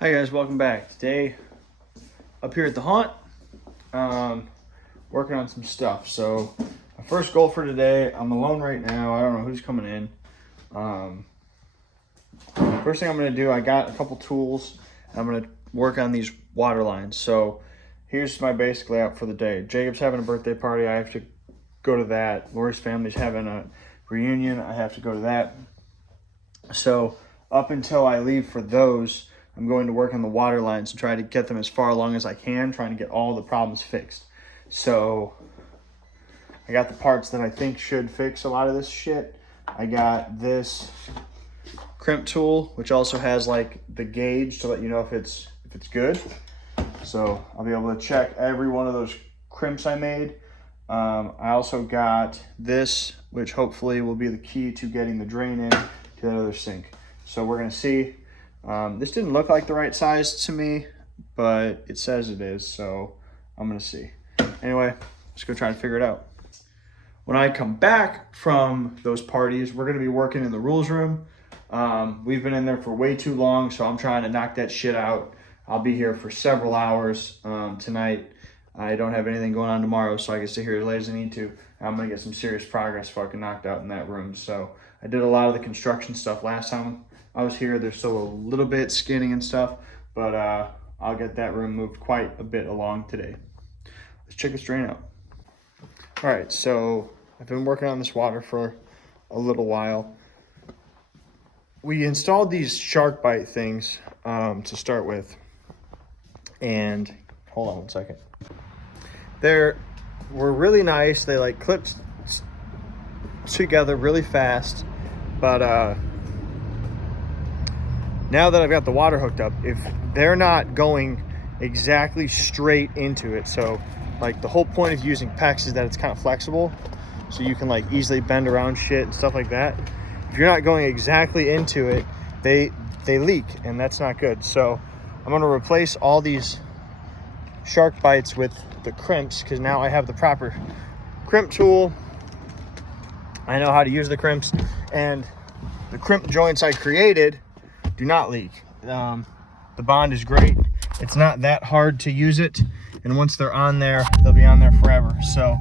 Hi guys, welcome back. Today, up here at the haunt, working on some stuff. So, my first goal for today, I'm alone right now. I don't know who's coming in. First thing I'm going to do, I got a couple tools. I'm going to work on these water lines. So, here's my basic layout for the day. Jacob's having a birthday party. I have to go to that. Lori's family's having a reunion. I have to go to that. So, up until I leave for those, I'm going to work on the water lines and try to get them as far along as I can, trying to get all the problems fixed. So I got the parts that I think should fix a lot of this shit. I got this crimp tool, which also has like the gauge to let you know if it's good. So I'll be able to check every one of those crimps I made. I also got this, which hopefully will be the key to getting the drain in to that other sink. So we're gonna see. This didn't look like the right size to me, but it says it is, so I'm gonna see. Anyway, let's go try and figure it out. When I come back from those parties, we're gonna be working in the rules room. We've been in there for way too long, so I'm trying to knock that shit out. I'll be here for several hours tonight. I don't have anything going on tomorrow, so I can sit here as late as I need to. I'm gonna get some serious progress fucking knocked out in that room. So I did a lot of the construction stuff last time I was here. There's still a little bit skinning and stuff, but I'll get that room moved quite a bit along today. Let's check this drain out. All right, so I've been working on this water for a little while. We installed these shark bite things to start with, and hold on one second. They were really nice. They like clipped together really fast, but now that I've got the water hooked up, if they're not going exactly straight into it, so like the whole point of using PEX is that it's kind of flexible, so you can like easily bend around shit and stuff like that. If you're not going exactly into it, they leak, and that's not good. So I'm gonna replace all these shark bites with the crimps, because now I have the proper crimp tool. I know how to use the crimps, and the crimp joints I created do not leak. The bond is great. It's not that hard to use it, and once they're on there, they'll be on there forever. So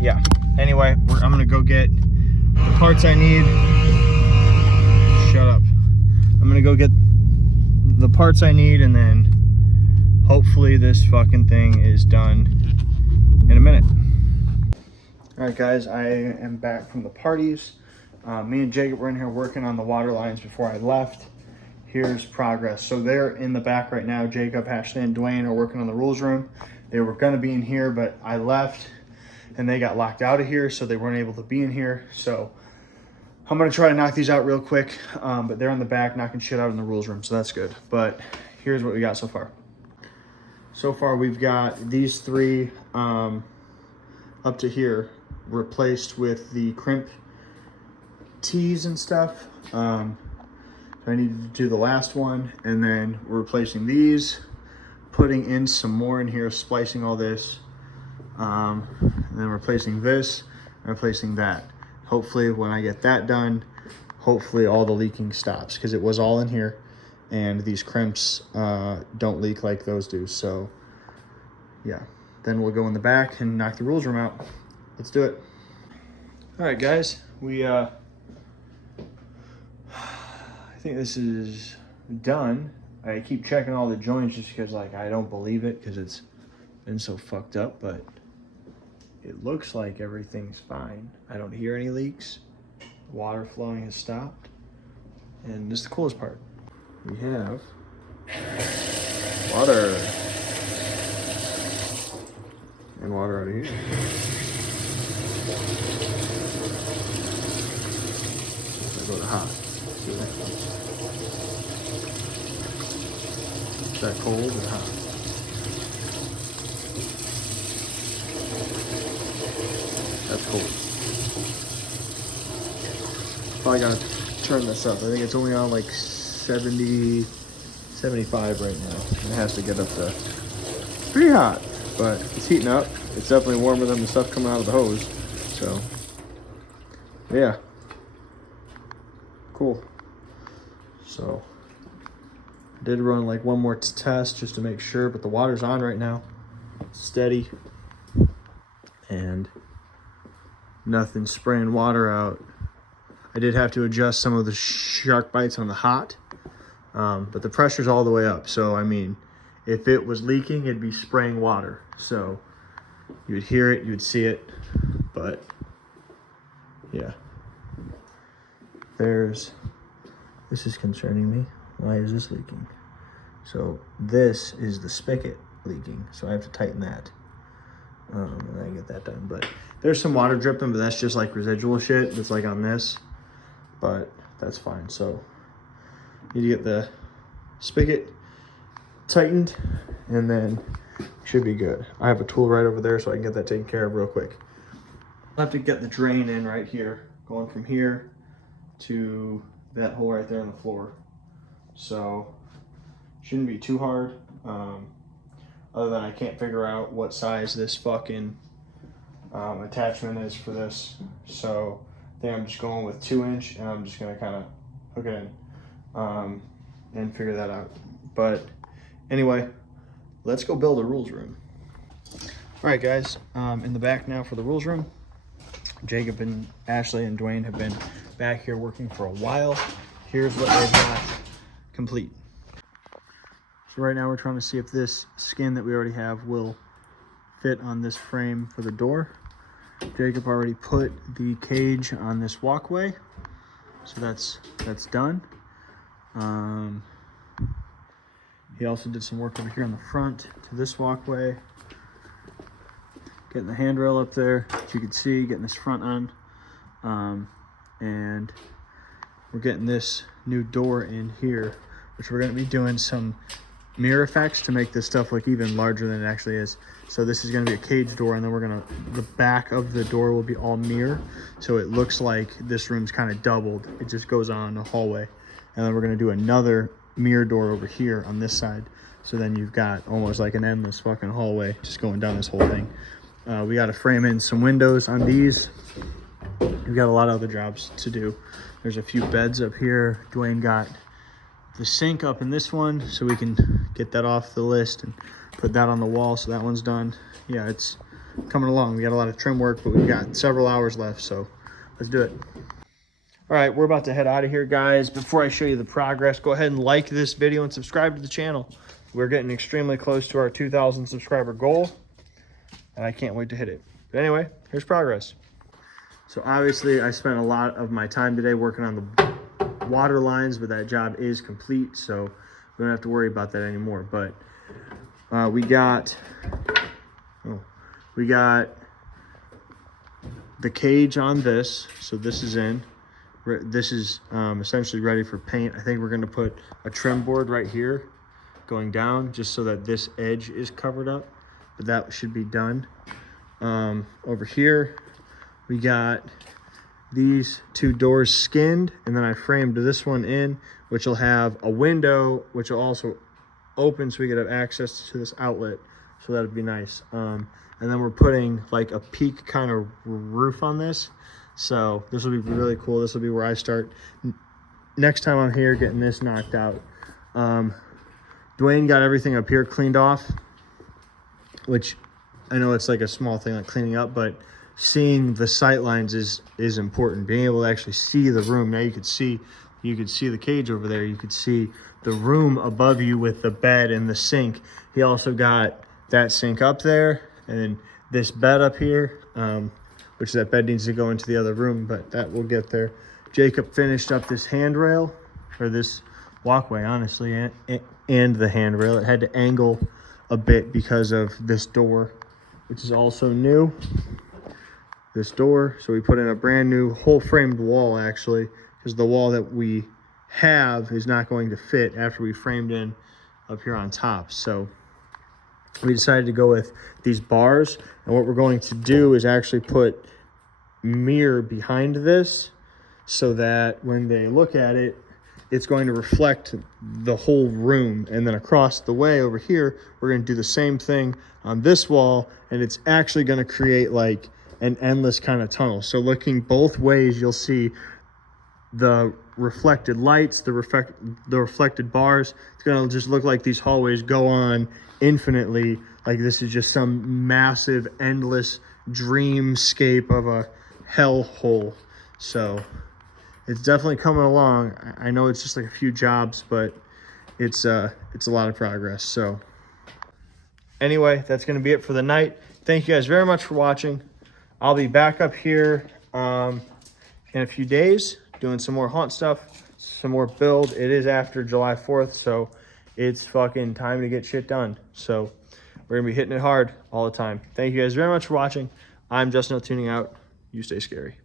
yeah, anyway, I'm gonna go get the parts I need. Shut up. I'm gonna go get the parts I need, and then hopefully this fucking thing is done in a minute. All right guys, I am back from the parties. Me and Jacob were in here working on the water lines before I left. Here's progress. So they're in the back right now. Jacob, Ashley, and Dwayne are working on the rules room. They were gonna be in here, but I left and they got locked out of here, so they weren't able to be in here. So I'm gonna try to knock these out real quick, but they're in the back knocking shit out in the rules room, so that's good. But here's what we got so far. So far we've got these three up to here replaced with the crimp tees and stuff. So I need to do the last one, and then we're replacing these, putting in some more in here, splicing all this, and then replacing this and replacing that. Hopefully when I get that done, hopefully all the leaking stops, because it was all in here, and these crimps don't leak like those do. So yeah, then we'll go in the back and knock the rules room out. Let's do it. All right guys, I think this is done. I keep checking all the joints just because like I don't believe it, because it's been so fucked up, but it looks like everything's fine. I don't hear any leaks. Water flowing has stopped. And this is the coolest part. We have water. And water out of here. I go to hot. See what happens. Is that cold or hot? That's cold. Probably gotta turn this up. I think it's only on like 70, 75 right now. It has to get up to pretty hot, but it's heating up. It's definitely warmer than the stuff coming out of the hose. So yeah, cool. So Did run like one more test just to make sure, but the water's on right now. Steady. And nothing spraying water out. I did have to adjust some of the shark bites on the hot, but the pressure's all the way up. So, I mean, if it was leaking, it'd be spraying water. So you would hear it, you would see it, but yeah. This is concerning me. Why is this leaking? So this is the spigot leaking. So I have to tighten that. And I get that done, but there's some water dripping, but that's just like residual shit that's like on this, but that's fine. So need to get the spigot tightened and then should be good. I have a tool right over there so I can get that taken care of real quick. I'll have to get the drain in right here, going from here to that hole right there on the floor. So shouldn't be too hard. Other than I can't figure out what size this fucking attachment is for this. So I think I'm just going with 2-inch and I'm just gonna kind of hook it in and figure that out. But anyway, let's go build a rules room. All right, guys, in the back now for the rules room. Jacob and Ashley and Dwayne have been back here working for a while. Here's what they've got complete. So right now we're trying to see if this skin that we already have will fit on this frame for the door. Jacob already put the cage on this walkway, so that's done. He also did some work over here on the front to this walkway. Getting the handrail up there, as you can see, getting this front on. And we're getting this new door in here, which we're gonna be doing some mirror effects to make this stuff look even larger than it actually is. So this is going to be a cage door, and then the back of the door will be all mirror, so it looks like this room's kind of doubled. It just goes on a hallway, and then we're going to do another mirror door over here on this side, so then you've got almost like an endless fucking hallway just going down this whole thing. We got to frame in some windows on these. We've got a lot of other jobs to do. There's a few beds up here. Dwayne got the sink up in this one, so we can get that off the list and put that on the wall, so that one's done. Yeah, it's coming along. We got a lot of trim work, but we've got several hours left, so let's do it. All right, we're about to head out of here, guys. Before I show you the progress, go ahead and like this video and subscribe to the channel. We're getting extremely close to our 2,000 subscriber goal, and I can't wait to hit it. But anyway, here's progress. So obviously I spent a lot of my time today working on the water lines, but that job is complete, so we don't have to worry about that anymore. But we got the cage on this, so this is in. This is essentially ready for paint. I think we're going to put a trim board right here going down just so that this edge is covered up, but that should be done. Over here we got these two doors skinned, and then I framed this one in, which will have a window, which will also open so we could have access to this outlet, so that'd be nice. And then we're putting like a peak kind of roof on this, so this will be really cool. This will be where I start next time I'm here, getting this knocked out. Dwayne got everything up here cleaned off, which I know it's like a small thing like cleaning up, but seeing the sight lines is important. Being able to actually see the room. Now you could see the cage over there. You could see the room above you with the bed and the sink. He also got that sink up there and this bed up here, which that bed needs to go into the other room, but that will get there. Jacob finished up this handrail, or this walkway, honestly, and the handrail. It had to angle a bit because of this door, which is also new. This door, so we put in a brand new whole framed wall, actually, because the wall that we have is not going to fit after we framed in up here on top. So we decided to go with these bars, and what we're going to do is actually put mirror behind this so that when they look at it, it's going to reflect the whole room. And then across the way over here, we're going to do the same thing on this wall, and it's actually going to create like an endless kind of tunnel. So looking both ways, you'll see the reflected lights, the reflected bars. It's gonna just look like these hallways go on infinitely. Like this is just some massive, endless dreamscape of a hellhole. So it's definitely coming along. I know it's just like a few jobs, but it's a lot of progress. So anyway, that's gonna be it for the night. Thank you guys very much for watching. I'll be back up here in a few days doing some more haunt stuff, some more build. It is after July 4th, so it's fucking time to get shit done. So we're gonna be hitting it hard all the time. Thank you guys very much for watching. I'm Justin, tuning out. You stay scary.